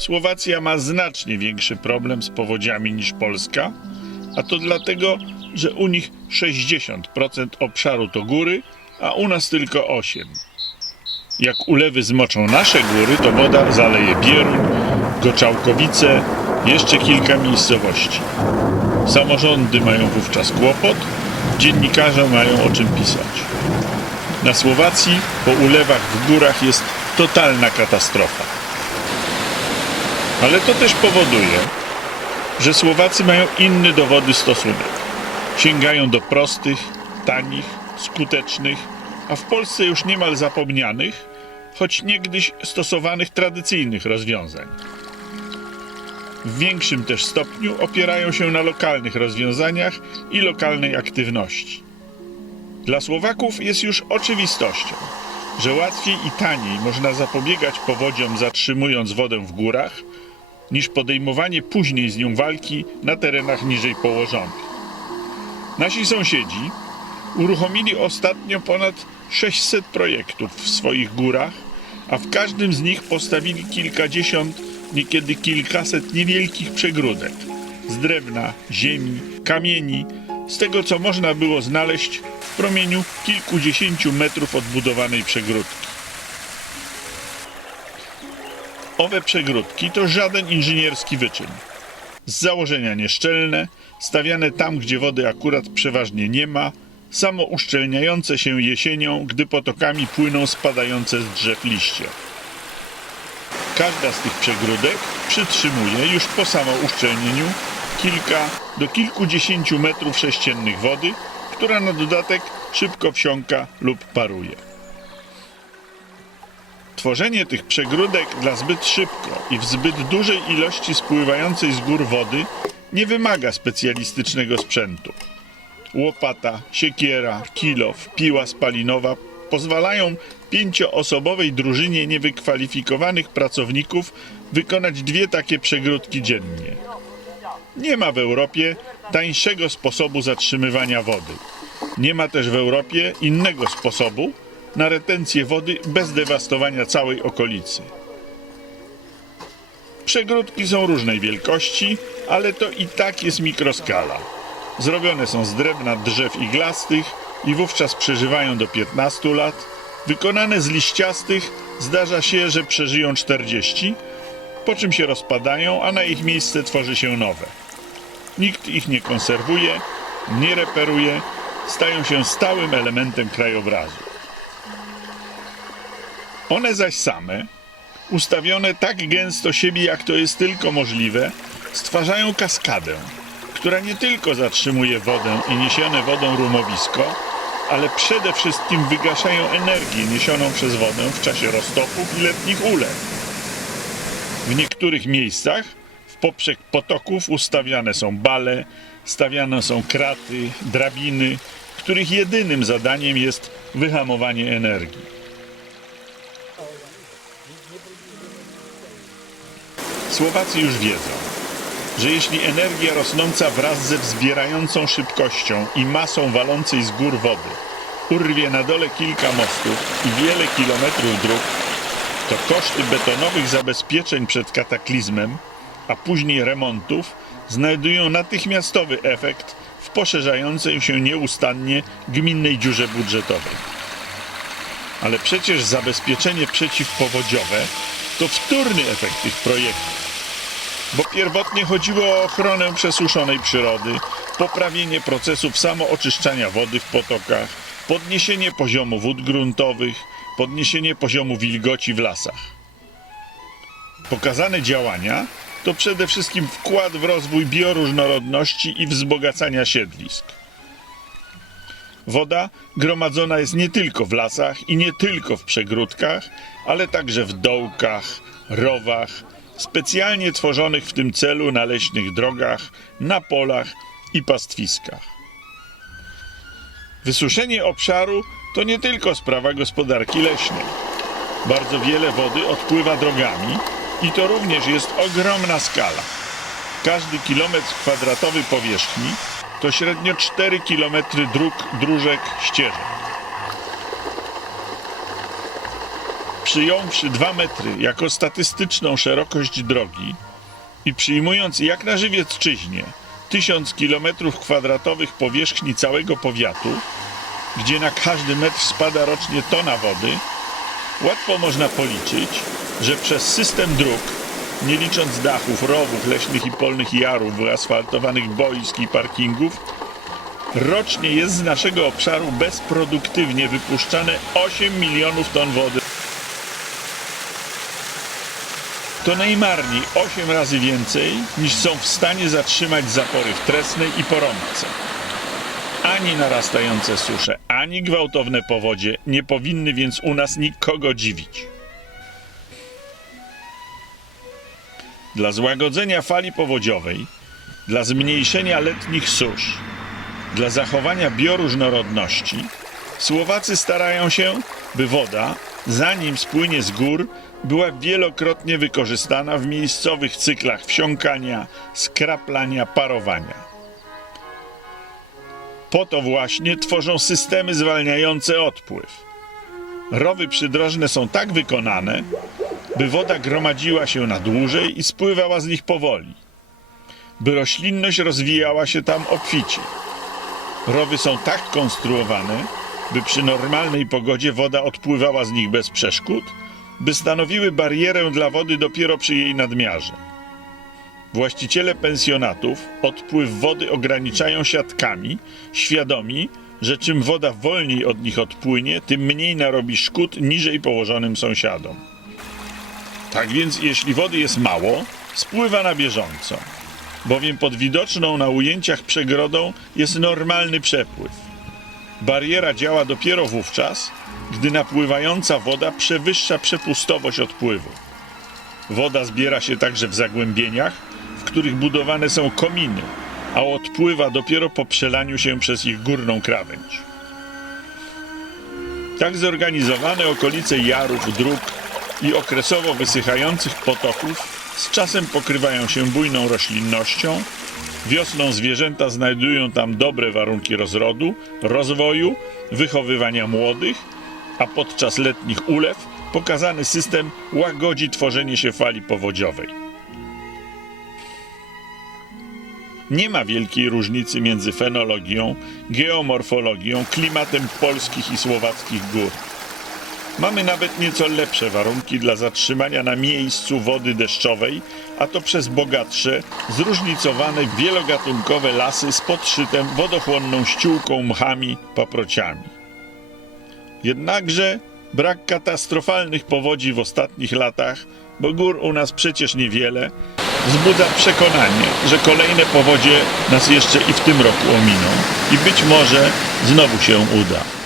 Słowacja ma znacznie większy problem z powodziami niż Polska, a to dlatego, że u nich 60% obszaru to góry, a u nas tylko 8%. Jak ulewy zmoczą nasze góry, to woda zaleje Bieruń, Goczałkowice, jeszcze kilka miejscowości. Samorządy mają wówczas kłopot, dziennikarze mają o czym pisać. Na Słowacji po ulewach w górach jest totalna katastrofa. Ale to też powoduje, że Słowacy mają inny do wody stosunek. Sięgają do prostych, tanich, skutecznych, a w Polsce już niemal zapomnianych, choć niegdyś stosowanych tradycyjnych rozwiązań. W większym też stopniu opierają się na lokalnych rozwiązaniach i lokalnej aktywności. Dla Słowaków jest już oczywistością, że łatwiej i taniej można zapobiegać powodziom zatrzymując wodę w górach, niż podejmowanie później z nią walki na terenach niżej położonych. Nasi sąsiedzi uruchomili ostatnio ponad 600 projektów w swoich górach, a w każdym z nich postawili kilkadziesiąt, niekiedy kilkaset niewielkich przegródek z drewna, ziemi, kamieni, z tego co można było znaleźć w promieniu kilkudziesięciu metrów odbudowanej przegródki. Owe przegródki to żaden inżynierski wyczyn. Z założenia nieszczelne, stawiane tam, gdzie wody akurat przeważnie nie ma, samouszczelniające się jesienią, gdy potokami płyną spadające z drzew liście. Każda z tych przegródek przytrzymuje już po samouszczelnieniu kilka do kilkudziesięciu metrów sześciennych wody, która na dodatek szybko wsiąka lub paruje. Tworzenie tych przegródek dla zbyt szybko i w zbyt dużej ilości spływającej z gór wody nie wymaga specjalistycznego sprzętu. Łopata, siekiera, kilof, piła spalinowa pozwalają pięcioosobowej drużynie niewykwalifikowanych pracowników wykonać dwie takie przegródki dziennie. Nie ma w Europie tańszego sposobu zatrzymywania wody. Nie ma też w Europie innego sposobu na retencję wody bez dewastowania całej okolicy. Przegródki są różnej wielkości, ale to i tak jest mikroskala. Zrobione są z drewna, drzew iglastych i wówczas przeżywają do 15 lat. Wykonane z liściastych zdarza się, że przeżyją 40, po czym się rozpadają, a na ich miejsce tworzy się nowe. Nikt ich nie konserwuje, nie reperuje, stają się stałym elementem krajobrazu. One zaś same, ustawione tak gęsto siebie, jak to jest tylko możliwe, stwarzają kaskadę, która nie tylko zatrzymuje wodę i niesione wodą rumowisko, ale przede wszystkim wygaszają energię niesioną przez wodę w czasie roztopów i letnich ulew. W niektórych miejscach w poprzek potoków ustawiane są bale, stawiane są kraty, drabiny, których jedynym zadaniem jest wyhamowanie energii. Słowacy już wiedzą, że jeśli energia rosnąca wraz ze wzbierającą szybkością i masą walącej z gór wody urwie na dole kilka mostów i wiele kilometrów dróg, to koszty betonowych zabezpieczeń przed kataklizmem, a później remontów znajdują natychmiastowy efekt w poszerzającej się nieustannie gminnej dziurze budżetowej. Ale przecież zabezpieczenie przeciwpowodziowe to wtórny efekt tych projektów. Bo pierwotnie chodziło o ochronę przesuszonej przyrody, poprawienie procesów samooczyszczania wody w potokach, podniesienie poziomu wód gruntowych, podniesienie poziomu wilgoci w lasach. Pokazane działania to przede wszystkim wkład w rozwój bioróżnorodności i wzbogacania siedlisk. Woda gromadzona jest nie tylko w lasach i nie tylko w przegródkach, ale także w dołkach, rowach, specjalnie tworzonych w tym celu na leśnych drogach, na polach i pastwiskach. Wysuszenie obszaru to nie tylko sprawa gospodarki leśnej. Bardzo wiele wody odpływa drogami i to również jest ogromna skala. Każdy kilometr kwadratowy powierzchni to średnio 4 km dróg, dróżek, ścieżek. Przyjąwszy 2 metry jako statystyczną szerokość drogi i przyjmując jak na Żywiecczyźnie 1000 km kwadratowych powierzchni całego powiatu, gdzie na każdy metr spada rocznie tona wody, łatwo można policzyć, że przez system dróg, nie licząc dachów, rowów, leśnych i polnych jarów, wyasfaltowanych boisk i parkingów, rocznie jest z naszego obszaru bezproduktywnie wypuszczane 8 milionów ton wody. To najmarniej 8 razy więcej niż są w stanie zatrzymać zapory w Tresnej i Porąbce. Ani narastające susze, ani gwałtowne powodzie nie powinny więc u nas nikogo dziwić. Dla złagodzenia fali powodziowej, dla zmniejszenia letnich susz, dla zachowania bioróżnorodności, Słowacy starają się, by woda, zanim spłynie z gór, była wielokrotnie wykorzystana w miejscowych cyklach wsiąkania, skraplania, parowania. Po to właśnie tworzą systemy zwalniające odpływ. Rowy przydrożne są tak wykonane, by woda gromadziła się na dłużej i spływała z nich powoli, by roślinność rozwijała się tam obficie. Rowy są tak konstruowane, by przy normalnej pogodzie woda odpływała z nich bez przeszkód, by stanowiły barierę dla wody dopiero przy jej nadmiarze. Właściciele pensjonatów odpływ wody ograniczają siatkami, świadomi, że czym woda wolniej od nich odpłynie, tym mniej narobi szkód niżej położonym sąsiadom. Tak więc, jeśli wody jest mało, spływa na bieżąco, bowiem pod widoczną na ujęciach przegrodą jest normalny przepływ. Bariera działa dopiero wówczas, gdy napływająca woda przewyższa przepustowość odpływu. Woda zbiera się także w zagłębieniach, w których budowane są kominy, a odpływa dopiero po przelaniu się przez ich górną krawędź. Tak zorganizowane okolice jarów, dróg i okresowo wysychających potoków z czasem pokrywają się bujną roślinnością, Wiosną zwierzęta znajdują tam dobre warunki rozrodu, rozwoju, wychowywania młodych, a podczas letnich ulew pokazany system łagodzi tworzenie się fali powodziowej. Nie ma wielkiej różnicy między fenologią, geomorfologią, klimatem polskich i słowackich gór. Mamy nawet nieco lepsze warunki dla zatrzymania na miejscu wody deszczowej, a to przez bogatsze, zróżnicowane, wielogatunkowe lasy z podszytem wodochłonną ściółką, mchami, paprociami. Jednakże brak katastrofalnych powodzi w ostatnich latach, bo gór u nas przecież niewiele, wzbudza przekonanie, że kolejne powodzie nas jeszcze i w tym roku ominą i być może znowu się uda.